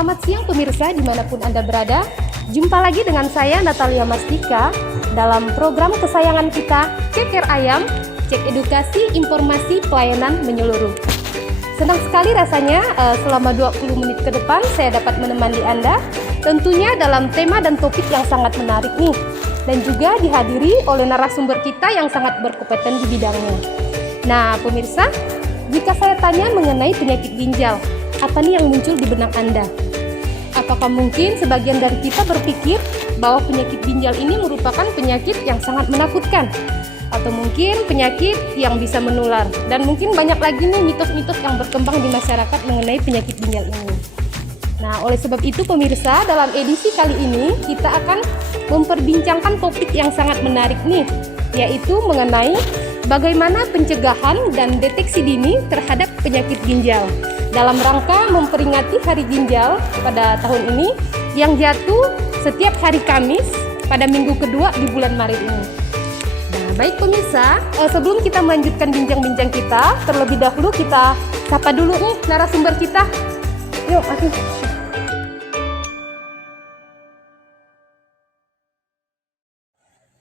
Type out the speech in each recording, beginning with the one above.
Selamat siang pemirsa dimanapun Anda berada. Jumpa lagi dengan saya Natalia Mastika dalam program kesayangan kita Ceker Ayam, Cek Edukasi Informasi Pelayanan Menyeluruh. Senang sekali rasanya selama 20 menit ke depan saya dapat menemani Anda, tentunya dalam tema dan topik yang sangat menarik nih, dan juga dihadiri oleh narasumber kita yang sangat berkompeten di bidangnya. Nah pemirsa, jika saya tanya mengenai penyakit ginjal, apa nih yang muncul di benak Anda? Apakah mungkin sebagian dari kita berpikir bahwa penyakit ginjal ini merupakan penyakit yang sangat menakutkan? Atau mungkin penyakit yang bisa menular? Dan mungkin banyak lagi nih mitos-mitos yang berkembang di masyarakat mengenai penyakit ginjal ini. Nah, oleh sebab itu pemirsa, dalam edisi kali ini kita akan memperbincangkan topik yang sangat menarik nih, yaitu mengenai bagaimana pencegahan dan deteksi dini terhadap penyakit ginjal dalam rangka memperingati Hari Ginjal pada tahun ini yang jatuh setiap hari Kamis pada minggu kedua di bulan Maret ini. Nah, baik pemirsa, sebelum kita melanjutkan bincang-bincang kita, terlebih dahulu kita sapa dulu nih narasumber kita. Yuk, masuk.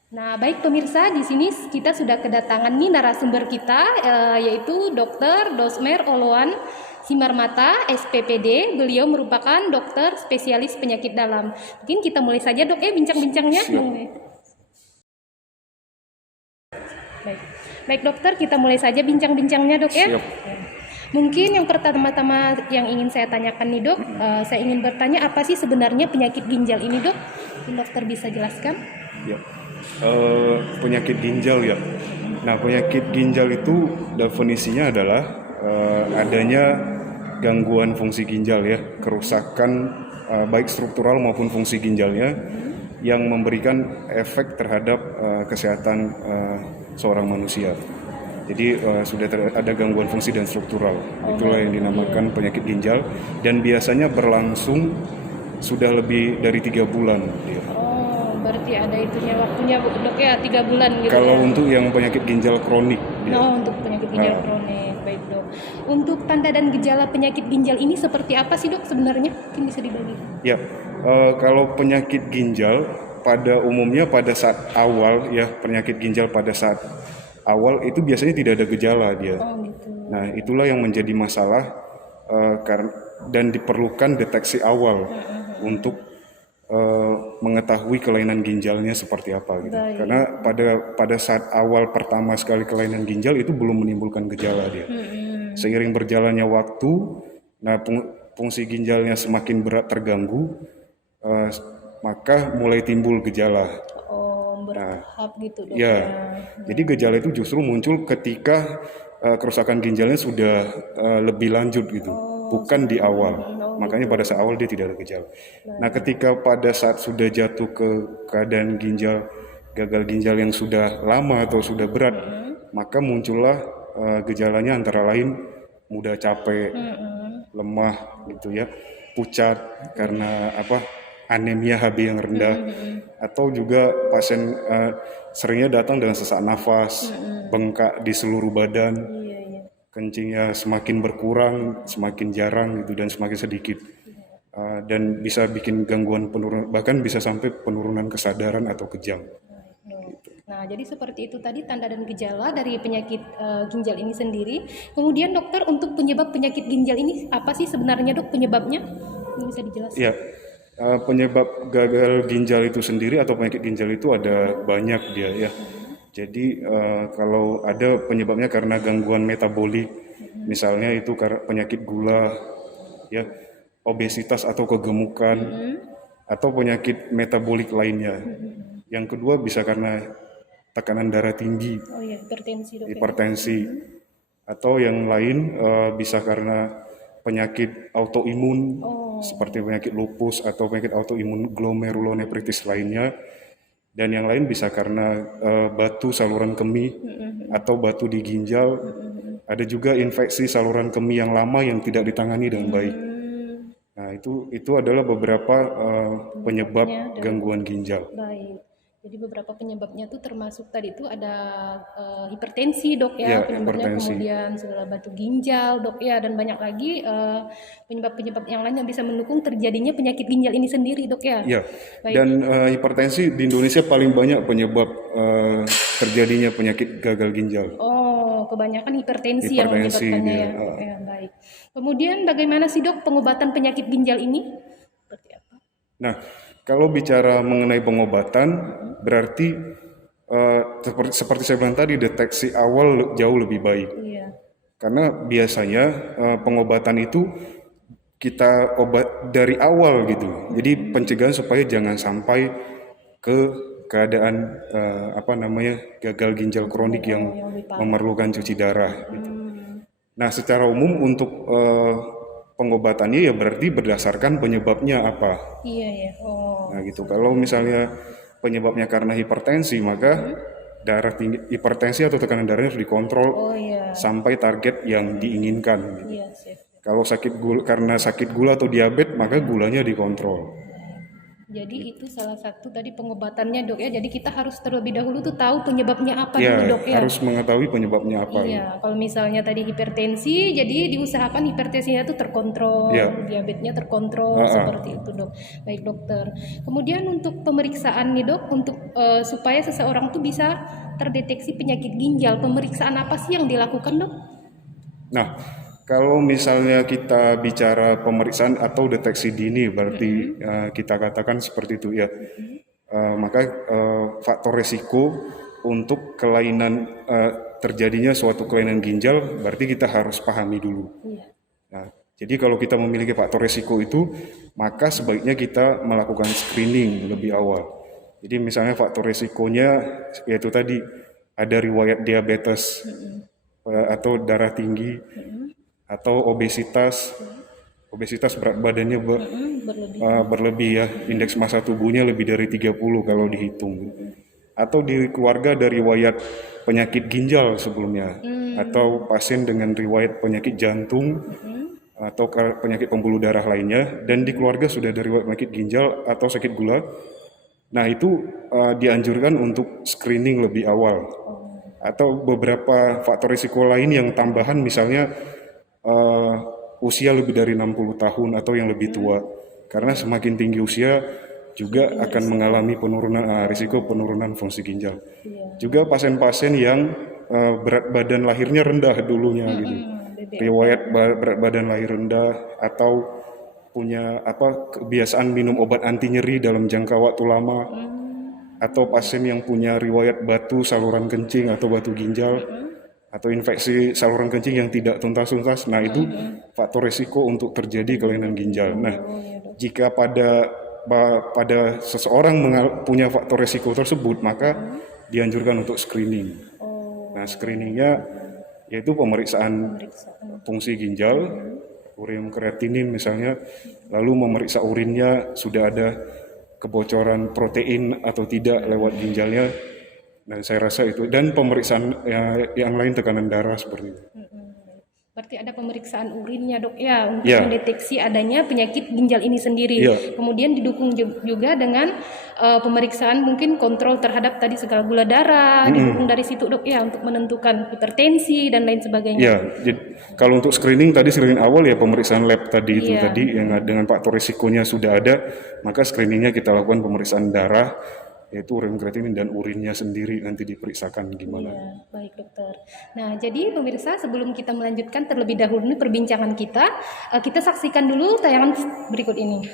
Nah, baik pemirsa, di sini kita sudah kedatangan nih narasumber kita, yaitu Dr. Dosmer Oloan Simarmata, SPPD. Beliau merupakan dokter spesialis penyakit dalam. Mungkin kita mulai saja dok, bincang-bincangnya. Baik dokter, kita mulai saja bincang-bincangnya dok ya. Siap. Mungkin yang pertama-tama yang ingin saya tanyakan nih dok, saya ingin bertanya apa sih sebenarnya penyakit ginjal ini dok? Mungkin dokter bisa jelaskan? Ya. Penyakit ginjal ya. Nah, penyakit ginjal itu definisinya adalah adanya gangguan fungsi ginjal ya, kerusakan baik struktural maupun fungsi ginjalnya yang memberikan efek terhadap kesehatan seorang manusia. Jadi sudah ada gangguan fungsi dan struktural. Itulah yang dinamakan penyakit ginjal dan biasanya berlangsung sudah lebih dari 3 bulan. Ya. Berarti ada itunya waktunya dok ya, 3 bulan gitu. Kalau ya? untuk yang penyakit ginjal kronik. Untuk penyakit ginjal kronik, baik dok. Untuk tanda dan gejala penyakit ginjal ini seperti apa sih dok sebenarnya? Mungkin bisa dibagi. Ya, kalau penyakit ginjal pada umumnya pada saat awal ya, penyakit ginjal pada saat awal itu biasanya tidak ada gejala dia. Gitu. Nah, itulah yang menjadi masalah dan diperlukan deteksi awal untuk mengetahui kelainan ginjalnya seperti apa gitu. Baik. Karena pada saat awal pertama sekali kelainan ginjal itu belum menimbulkan gejala dia. Seiring berjalannya waktu, nah fungsi ginjalnya semakin berat terganggu, maka mulai timbul gejala. Bertahap gitu dok. Ya, jadi gejala itu justru muncul ketika kerusakan ginjalnya sudah lebih lanjut gitu, bukan di awal. Makanya pada saat awal dia tidak ada gejala. Nah, ketika pada saat sudah jatuh ke keadaan gagal ginjal yang sudah lama atau sudah berat, maka muncullah gejalanya antara lain mudah capek, lemah gitu ya, pucat karena anemia Hb yang rendah, atau juga pasien seringnya datang dengan sesak nafas, bengkak di seluruh badan. Kencingnya semakin berkurang, semakin jarang gitu dan semakin sedikit, dan bisa bikin gangguan penurunan, bahkan bisa sampai penurunan kesadaran atau kejang. Nah, jadi seperti itu tadi tanda dan gejala dari penyakit ginjal ini sendiri. Kemudian dokter, untuk penyebab penyakit ginjal ini apa sih sebenarnya dok penyebabnya? Ini bisa dijelaskan? Ya, penyebab gagal ginjal itu sendiri atau penyakit ginjal itu ada banyak dia ya. Jadi kalau ada penyebabnya karena gangguan metabolik, misalnya itu karena penyakit gula, ya, obesitas atau kegemukan, atau penyakit metabolik lainnya. Yang kedua bisa karena tekanan darah tinggi, hipertensi, atau yang lain bisa karena penyakit autoimun seperti penyakit lupus atau penyakit autoimun glomerulonefritis lainnya. Dan yang lain bisa karena batu saluran kemih atau batu di ginjal. Ada juga infeksi saluran kemih yang lama yang tidak ditangani dengan baik. Nah, itu adalah beberapa penyebab gangguan ginjal. Baik. Jadi beberapa penyebabnya tuh termasuk tadi itu ada hipertensi dok ya, Ya, penyebabnya, hipertensi. kemudian segala batu ginjal dok ya, dan banyak lagi penyebab-penyebab yang lain yang bisa mendukung terjadinya penyakit ginjal ini sendiri dok ya. Ya, Baik. dan hipertensi di Indonesia paling banyak penyebab terjadinya penyakit gagal ginjal. Oh, kebanyakan hipertensi yang Hipertensi menyebabkannya dia, ya dok ya. Baik. Kemudian bagaimana sih dok pengobatan penyakit ginjal ini? Seperti apa? Nah, kalau bicara mengenai pengobatan, berarti seperti saya bilang tadi, deteksi awal jauh lebih baik. Iya. Karena biasanya pengobatan itu kita obat dari awal gitu. Jadi pencegahan supaya jangan sampai ke keadaan gagal ginjal kronik yang memerlukan cuci darah. Gitu. Nah, secara umum untuk pengobatannya ya berarti berdasarkan penyebabnya apa. Iya ya. Oh. Nah gitu. Kalau misalnya penyebabnya karena hipertensi, maka darah tinggi, hipertensi atau tekanan darahnya harus dikontrol Oh iya. sampai target yang diinginkan. Gitu. Iya sih. Kalau karena sakit gula atau diabetes, maka gulanya dikontrol. Jadi itu salah satu tadi pengobatannya dok ya. Jadi kita harus terlebih dahulu tuh tahu penyebabnya apa Ya, dulu dok ya. harus mengetahui penyebabnya apa. Iya, kalau misalnya tadi hipertensi, jadi diusahakan hipertensinya itu terkontrol, Iya. diabetesnya terkontrol, seperti itu dok. Baik dokter. Kemudian untuk pemeriksaan nih dok, untuk supaya seseorang tuh bisa terdeteksi penyakit ginjal, pemeriksaan apa sih yang dilakukan dok? Nah, kalau misalnya kita bicara pemeriksaan atau deteksi dini, berarti kita katakan seperti itu ya. Maka faktor resiko untuk kelainan terjadinya suatu kelainan ginjal, berarti kita harus pahami dulu. Iya. Nah, jadi kalau kita memiliki faktor resiko itu, maka sebaiknya kita melakukan screening lebih awal. Jadi misalnya faktor resikonya yaitu tadi ada riwayat diabetes atau darah tinggi atau obesitas berat badannya berlebih ya, indeks massa tubuhnya lebih dari 30 kalau dihitung. Atau di keluarga ada riwayat penyakit ginjal sebelumnya, atau pasien dengan riwayat penyakit jantung atau penyakit pembuluh darah lainnya, dan di keluarga sudah ada riwayat penyakit ginjal atau sakit gula. Nah itu dianjurkan untuk screening lebih awal. Atau beberapa faktor risiko lain yang tambahan, misalnya usia lebih dari 60 tahun atau yang lebih tua. Karena semakin tinggi usia juga akan mengalami risiko penurunan fungsi ginjal. Juga pasien-pasien yang berat badan lahirnya rendah dulunya gitu. Riwayat berat badan lahir rendah atau punya kebiasaan minum obat anti nyeri dalam jangka waktu lama, atau pasien yang punya riwayat batu saluran kencing atau batu ginjal, atau infeksi saluran kencing yang tidak tuntas-tuntas. Nah itu faktor risiko untuk terjadi kelainan ginjal. Nah jika pada seseorang punya faktor risiko tersebut, maka dianjurkan untuk screening. Nah screeningnya yaitu pemeriksaan fungsi ginjal, ureum kreatinin misalnya, lalu memeriksa urinnya sudah ada kebocoran protein atau tidak lewat ginjalnya. Nah, saya rasa itu, dan pemeriksaan yang lain tekanan darah seperti itu. Berarti ada pemeriksaan urinnya dok ya, untuk mendeteksi adanya penyakit ginjal ini sendiri. Kemudian didukung juga dengan pemeriksaan mungkin kontrol terhadap tadi segala gula darah, didukung dari situ dok ya, untuk menentukan hipertensi dan lain sebagainya. Ya, jadi kalau untuk screening awal ya pemeriksaan lab tadi itu tadi yang dengan faktor risikonya sudah ada, maka screeningnya kita lakukan pemeriksaan darah, yaitu ureum kreatinin dan urinnya sendiri nanti diperiksakan gimana. Iya, baik dokter. Nah, jadi pemirsa, sebelum kita melanjutkan terlebih dahulu perbincangan kita, kita saksikan dulu tayangan berikut ini.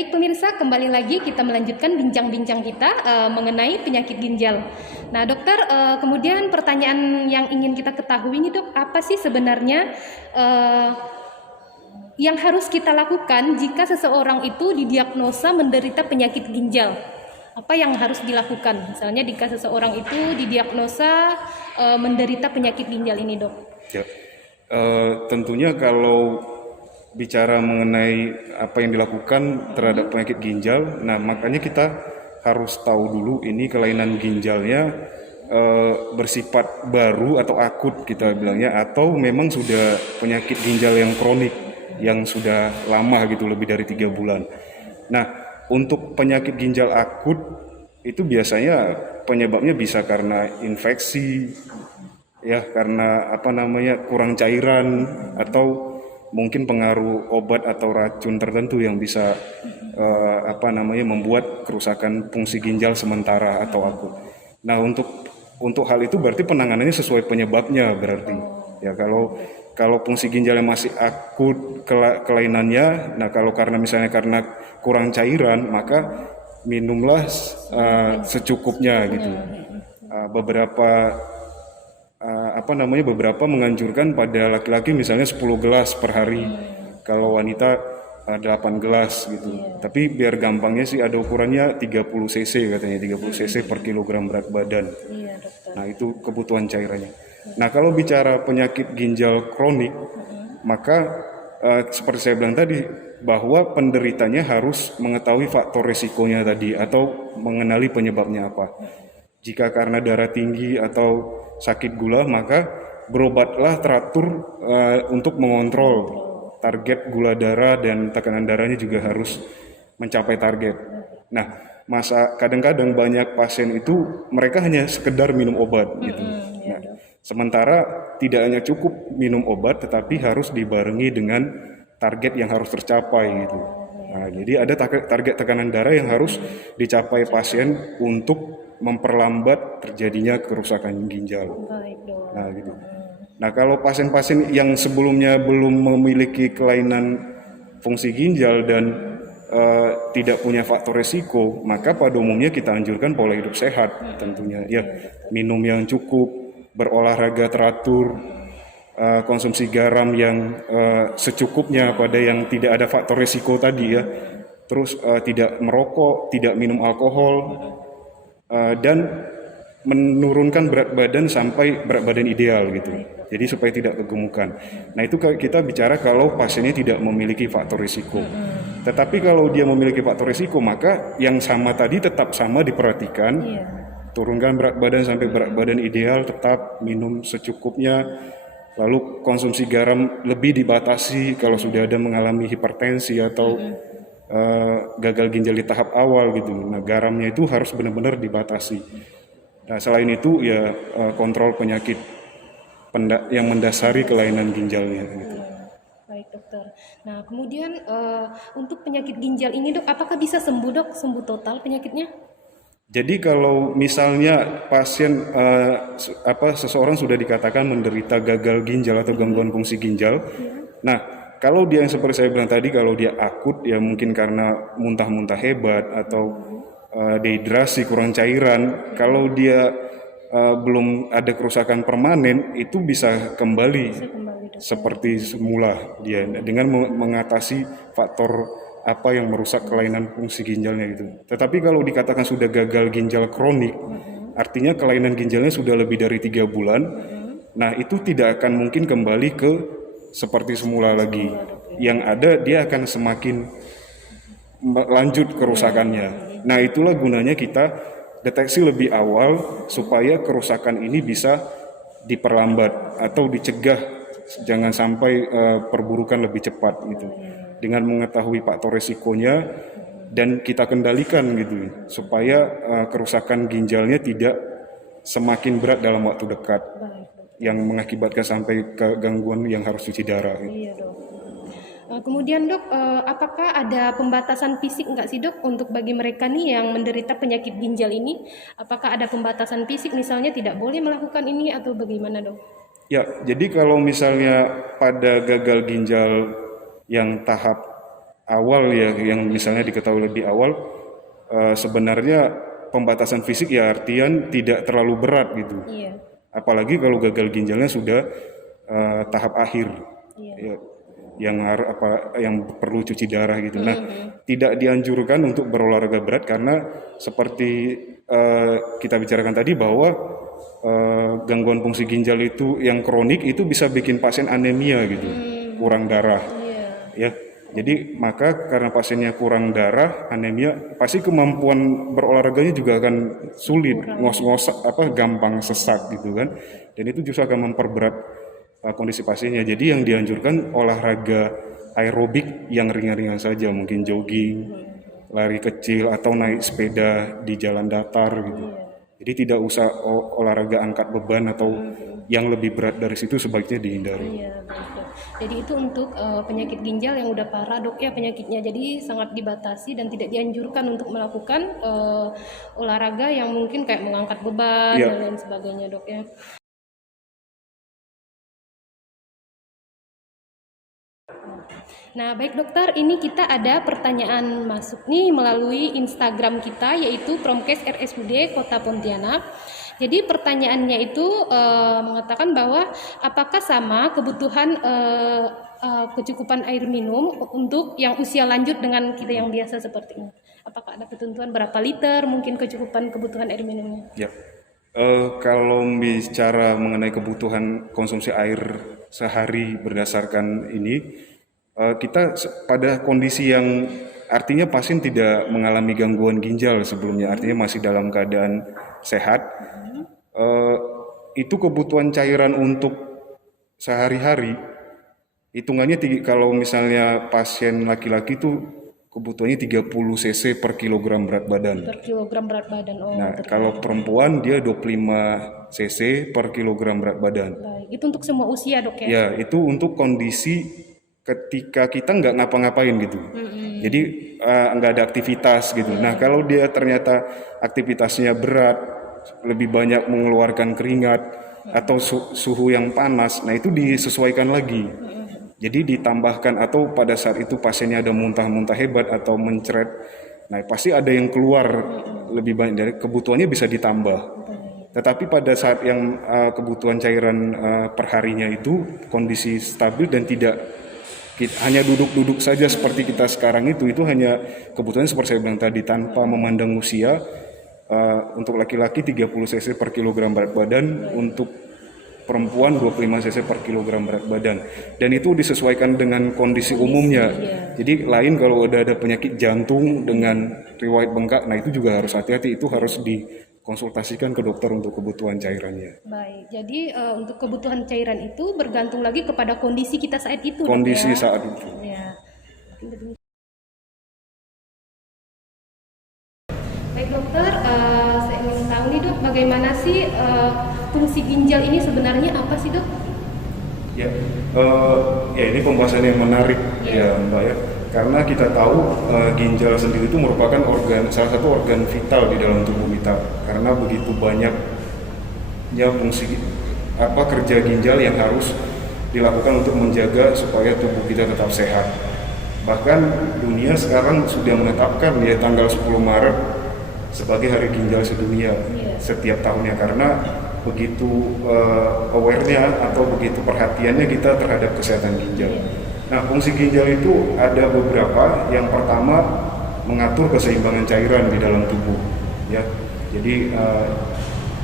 Baik pemirsa, kembali lagi kita melanjutkan bincang-bincang kita mengenai penyakit ginjal. Nah dokter, kemudian pertanyaan yang ingin kita ketahui ini dok, apa sih sebenarnya yang harus kita lakukan jika seseorang itu didiagnosa menderita penyakit ginjal? Apa yang harus dilakukan? Misalnya jika seseorang itu didiagnosa menderita penyakit ginjal ini dok. Ya, tentunya kalau bicara mengenai apa yang dilakukan terhadap penyakit ginjal, nah makanya kita harus tahu dulu ini kelainan ginjalnya bersifat baru atau akut kita bilangnya, atau memang sudah penyakit ginjal yang kronik yang sudah lama gitu, lebih dari 3 bulan. Nah, untuk penyakit ginjal akut itu biasanya penyebabnya bisa karena infeksi, ya karena kurang cairan, atau mungkin pengaruh obat atau racun tertentu yang bisa membuat kerusakan fungsi ginjal sementara atau akut. Nah, untuk hal itu berarti penanganannya sesuai penyebabnya berarti. Ya kalau fungsi ginjalnya masih akut kelainannya, nah kalau misalnya karena kurang cairan, maka minumlah secukupnya gitu. Beberapa menganjurkan pada laki-laki misalnya 10 gelas per hari, kalau wanita 8 gelas gitu. Tapi biar gampangnya sih ada ukurannya 30 cc katanya, 30 cc per kilogram berat badan. Nah itu kebutuhan cairannya. Nah kalau bicara penyakit ginjal kronik, maka seperti saya bilang tadi, bahwa penderitanya harus mengetahui faktor resikonya tadi atau mengenali penyebabnya apa. Jika karena darah tinggi atau sakit gula, maka berobatlah teratur untuk mengontrol target gula darah, dan tekanan darahnya juga harus mencapai target. Nah, kadang-kadang banyak pasien itu mereka hanya sekedar minum obat gitu. Nah, sementara tidak hanya cukup minum obat, tetapi harus dibarengi dengan target yang harus tercapai gitu. Nah, jadi ada target tekanan darah yang harus dicapai pasien untuk memperlambat terjadinya kerusakan ginjal. Nah, gitu. Nah, kalau pasien-pasien yang sebelumnya belum memiliki kelainan fungsi ginjal dan tidak punya faktor resiko, maka pada umumnya kita anjurkan pola hidup sehat tentunya. Ya, minum yang cukup, berolahraga teratur, konsumsi garam yang secukupnya pada yang tidak ada faktor resiko tadi ya. Terus tidak merokok, tidak minum alkohol, dan menurunkan berat badan sampai berat badan ideal gitu. Jadi supaya tidak kegemukan. Nah itu kita bicara kalau pasiennya tidak memiliki faktor risiko. Tetapi kalau dia memiliki faktor risiko, maka yang sama tadi tetap sama diperhatikan. Turunkan berat badan sampai berat badan ideal, tetap minum secukupnya. Lalu konsumsi garam lebih dibatasi kalau sudah ada mengalami hipertensi atau gagal ginjal di tahap awal gitu. Nah garamnya itu harus benar-benar dibatasi. Nah selain itu ya kontrol penyakit yang mendasari kelainan ginjalnya gitu. Baik dokter. Nah kemudian untuk penyakit ginjal ini dok, apakah bisa sembuh dok, sembuh total penyakitnya? Jadi kalau misalnya pasien seseorang sudah dikatakan menderita gagal ginjal atau gangguan fungsi ginjal, nah kalau dia yang seperti saya bilang tadi, kalau dia akut ya mungkin karena muntah-muntah hebat atau dehidrasi, kurang cairan. Kalau dia belum ada kerusakan permanen, itu bisa kembali seperti semula dia dengan mengatasi faktor apa yang merusak kelainan fungsi ginjalnya gitu. Tetapi kalau dikatakan sudah gagal ginjal kronik, artinya kelainan ginjalnya sudah lebih dari 3 bulan. Nah itu tidak akan mungkin kembali ke seperti semula lagi. Yang ada dia akan semakin lanjut kerusakannya. Nah itulah gunanya kita deteksi lebih awal supaya kerusakan ini bisa diperlambat atau dicegah, jangan sampai perburukan lebih cepat gitu. Dengan mengetahui faktor resikonya dan kita kendalikan gitu supaya kerusakan ginjalnya tidak semakin berat dalam waktu dekat yang mengakibatkan sampai ke gangguan yang harus cuci darah gitu. Iya dok. Kemudian dok, apakah ada pembatasan fisik nggak sih dok untuk bagi mereka nih yang menderita penyakit ginjal ini? Apakah ada pembatasan fisik misalnya tidak boleh melakukan ini atau bagaimana dok? Ya, jadi kalau misalnya pada gagal ginjal yang tahap awal ya, yang misalnya diketahui lebih awal, sebenarnya pembatasan fisik ya artian tidak terlalu berat gitu. Iya. Apalagi kalau gagal ginjalnya sudah tahap akhir, Iya. ya, yang perlu cuci darah gitu. Nah, tidak dianjurkan untuk berolahraga berat karena seperti kita bicarakan tadi bahwa gangguan fungsi ginjal itu yang kronik itu bisa bikin pasien anemia gitu, kurang darah. Iya. Ya, jadi maka karena pasiennya kurang darah, anemia, pasti kemampuan berolahraganya juga akan sulit, ngos-ngos gampang sesak gitu kan. Dan itu justru akan memperberat kondisi pasiennya. Jadi yang dianjurkan olahraga aerobik yang ringan-ringan saja, mungkin jogging, lari kecil atau naik sepeda di jalan datar gitu. Jadi tidak usah olahraga angkat beban atau yang lebih berat dari situ sebaiknya dihindari. Iya, baik, Dok. Jadi itu untuk penyakit ginjal yang udah parah, Dok, ya penyakitnya. Jadi sangat dibatasi dan tidak dianjurkan untuk melakukan olahraga yang mungkin kayak mengangkat beban Iya. dan lain sebagainya, Dok, ya. Nah, baik dokter, ini kita ada pertanyaan masuk nih melalui Instagram kita, yaitu Promkes RSUD Kota Pontianak. Jadi pertanyaannya itu mengatakan bahwa apakah sama kebutuhan kecukupan air minum untuk yang usia lanjut dengan kita yang biasa seperti ini? Apakah ada ketentuan berapa liter mungkin kecukupan kebutuhan air minumnya? Ya, kalau bicara mengenai kebutuhan konsumsi air sehari berdasarkan ini, kita pada kondisi yang artinya pasien tidak mengalami gangguan ginjal sebelumnya, artinya masih dalam keadaan sehat, itu kebutuhan cairan untuk sehari-hari, hitungannya kalau misalnya pasien laki-laki itu kebutuhannya 30 cc per kilogram berat badan. Per kilogram berat badan. Oh, Nah, kalau perempuan dia 25 cc per kilogram berat badan. baik. Itu untuk semua usia, Dok, ya? Ya, itu untuk kondisi ketika kita nggak ngapa-ngapain gitu. Jadi nggak ada aktivitas gitu. Nah, kalau dia ternyata aktivitasnya berat, lebih banyak mengeluarkan keringat atau suhu yang panas, nah itu disesuaikan lagi. Jadi ditambahkan, atau pada saat itu pasiennya ada muntah-muntah hebat atau mencret, nah pasti ada yang keluar lebih banyak dari kebutuhannya, bisa ditambah. Tetapi pada saat yang kebutuhan cairan perharinya itu kondisi stabil dan tidak hanya duduk-duduk saja seperti kita sekarang itu hanya kebutuhannya seperti saya bilang tadi, tanpa memandang usia. Untuk laki-laki 30 cc per kilogram berat badan, untuk perempuan 25 cc per kilogram berat badan, dan itu disesuaikan dengan kondisi umumnya. Jadi lain kalau ada penyakit jantung dengan riwayat bengkak, nah itu juga harus hati-hati, itu harus dikonsultasikan ke dokter untuk kebutuhan cairannya. Baik, jadi untuk kebutuhan cairan itu bergantung lagi kepada kondisi kita saat itu. Kondisi Dok, ya? saat itu. Ya. Baik dokter, saya ingin tahu nih dok, bagaimana sih fungsi ginjal ini sebenarnya apa sih dok? Ya, ya ini pembahasan yang menarik ya Mbak ya, karena kita tahu ginjal sendiri itu merupakan salah satu organ vital di dalam tubuh kita, karena begitu banyaknya fungsi kerja ginjal yang harus dilakukan untuk menjaga supaya tubuh kita tetap sehat. Bahkan dunia sekarang sudah menetapkan ya tanggal 10 Maret sebagai Hari Ginjal Sedunia setiap tahunnya, karena begitu aware-nya atau begitu perhatiannya kita terhadap kesehatan ginjal. Nah, fungsi ginjal itu ada beberapa. Yang pertama, mengatur keseimbangan cairan di dalam tubuh. Ya, jadi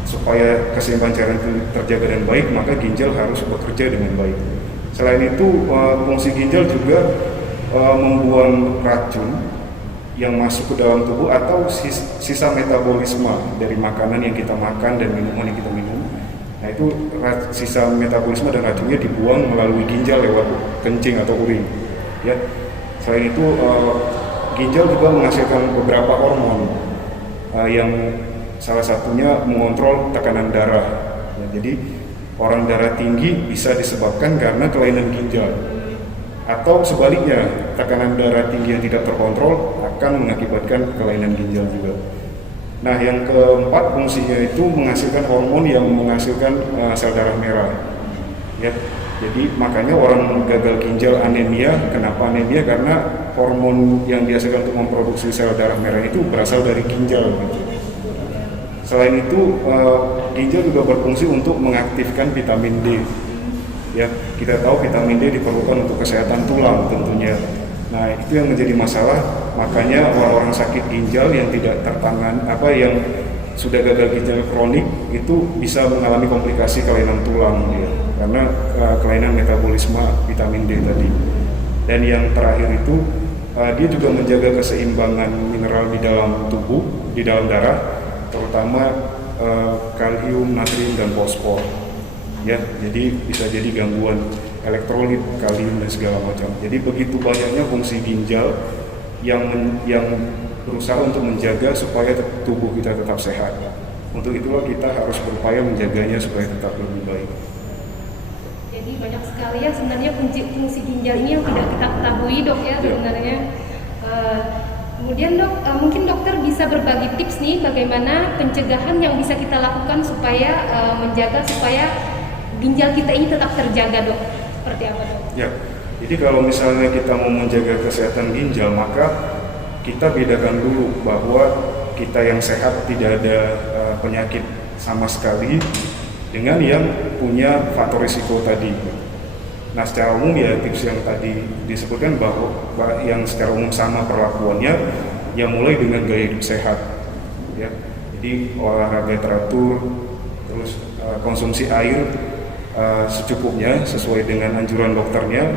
supaya keseimbangan cairan itu terjaga dan baik, maka ginjal harus bekerja dengan baik. Selain itu, fungsi ginjal juga membuang racun yang masuk ke dalam tubuh atau sisa metabolisme dari makanan yang kita makan dan minuman yang kita minum. Nah, itu sisa metabolisme dan racunnya dibuang melalui ginjal lewat kencing atau urin. Ya. Selain itu, ginjal juga menghasilkan beberapa hormon yang salah satunya mengontrol tekanan darah. Ya, jadi orang darah tinggi bisa disebabkan karena kelainan ginjal. Atau sebaliknya, tekanan darah tinggi yang tidak terkontrol akan mengakibatkan kelainan ginjal juga. Nah, yang keempat, fungsinya itu menghasilkan hormon yang menghasilkan sel darah merah. Ya, jadi makanya orang gagal ginjal anemia. Kenapa anemia? Karena hormon yang dihasilkan untuk memproduksi sel darah merah itu berasal dari ginjal gitu. Selain itu ginjal juga berfungsi untuk mengaktifkan vitamin D. Ya, kita tahu vitamin D diperlukan untuk kesehatan tulang tentunya. Nah, itu yang menjadi masalah, makanya orang-orang sakit ginjal yang tidak yang sudah gagal ginjal kronik itu bisa mengalami komplikasi kelainan tulang ya, karena kelainan metabolisme vitamin D tadi. Dan yang terakhir itu dia juga menjaga keseimbangan mineral di dalam tubuh, di dalam darah, terutama kalium, natrium, dan fosfor. Ya, jadi bisa jadi gangguan elektrolit, kalium, dan segala macam. Jadi begitu banyaknya fungsi ginjal yang berusaha untuk menjaga supaya tubuh kita tetap sehat. Untuk itulah kita harus berupaya menjaganya supaya tetap lebih baik. Jadi banyak sekali ya sebenarnya fungsi ginjal ini yang tidak kita ketahui dok ya sebenarnya. Kemudian dok, mungkin dokter bisa berbagi tips nih bagaimana pencegahan yang bisa kita lakukan supaya menjaga supaya ginjal kita ini tetap terjaga dok. Seperti apa dok? Ya, jadi kalau misalnya kita mau menjaga kesehatan ginjal, maka kita bedakan dulu bahwa kita yang sehat tidak ada penyakit sama sekali dengan yang punya faktor risiko tadi. Nah, secara umum ya tips yang tadi disebutkan bahwa yang secara umum sama perlakuannya yang mulai dengan gaya hidup sehat. Ya, jadi olahraga teratur, terus konsumsi air secukupnya sesuai dengan anjuran dokternya,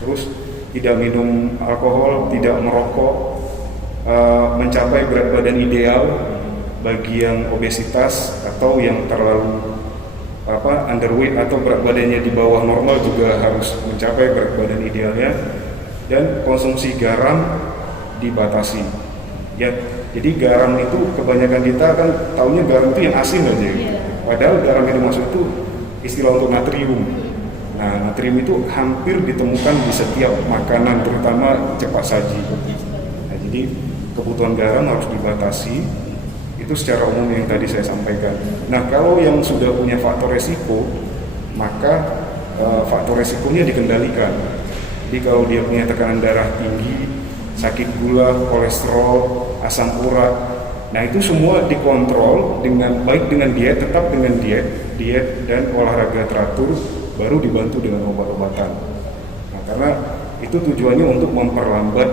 terus tidak minum alkohol, tidak merokok, mencapai berat badan ideal bagi yang obesitas atau yang terlalu underweight atau berat badannya di bawah normal juga harus mencapai berat badan idealnya, dan konsumsi garam dibatasi. Ya, jadi garam itu kebanyakan kita kan taunya garam itu yang asin aja. Padahal garam yang dimaksud itu istilah untuk natrium. Nah, natrium itu hampir ditemukan di setiap makanan, terutama cepat saji. Nah, jadi kebutuhan garam harus dibatasi. Itu secara umum yang tadi saya sampaikan. Nah, kalau yang sudah punya faktor resiko, maka faktor resikonya dikendalikan. Jadi kalau dia punya tekanan darah tinggi, sakit gula, kolesterol, asam urat, nah itu semua dikontrol dengan baik dengan diet, tetap dengan diet dan olahraga teratur, baru dibantu dengan obat-obatan. Nah, karena itu tujuannya untuk memperlambat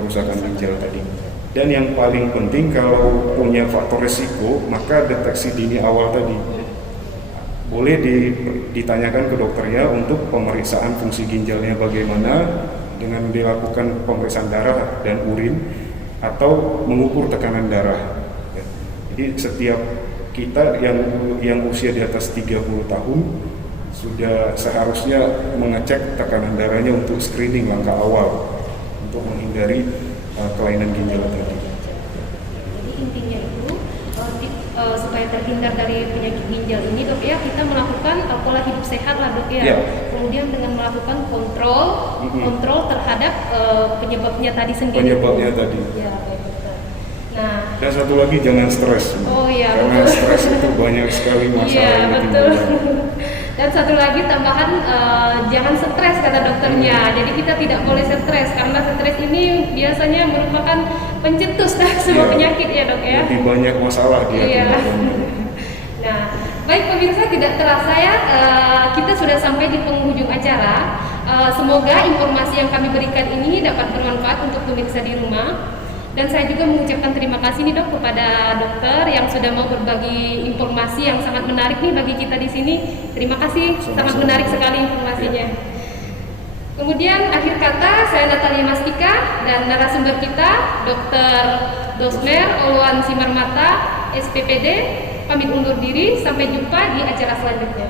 kerusakan ginjal tadi. Dan yang paling penting kalau punya faktor risiko, maka deteksi dini awal tadi boleh ditanyakan ke dokternya untuk pemeriksaan fungsi ginjalnya bagaimana dengan dilakukan pemeriksaan darah dan urin atau mengukur tekanan darah. Jadi setiap kita yang usia di atas 30 tahun sudah seharusnya mengecek tekanan darahnya untuk screening langkah awal untuk menghindari kelainan ginjal tadi. Jadi intinya itu supaya terhindar dari penyakit ginjal ini dok ya, kita melakukan pola hidup sehat lah dok ya. Kemudian dengan melakukan kontrol terhadap penyebabnya tadi sendiri. Penyebabnya tadi. Ya, baik dokter. Nah, dan satu lagi jangan stres. Oh iya. Karena betul. Stres itu banyak sekali masalah. Iya yang betul. timbul. Dan satu lagi tambahan jangan stres kata dokternya. Jadi kita tidak boleh stres karena stres ini biasanya merupakan pencetus semua penyakit ya dok ya. Lebih banyak masalah dia. Iya. Nah, baik pemirsa, tidak terasa ya kita sudah sampai di penghujung acara. Semoga informasi yang kami berikan ini dapat bermanfaat untuk pemirsa di rumah. Dan saya juga mengucapkan terima kasih nih dok kepada dokter yang sudah mau berbagi informasi yang sangat menarik nih bagi kita di sini. Terima kasih, sangat menarik sekali informasinya. Kemudian akhir kata saya Natalia Mastika dan narasumber kita Dr. Dosmer Oluan Simarmata SPPD pamit undur diri, sampai jumpa di acara selanjutnya.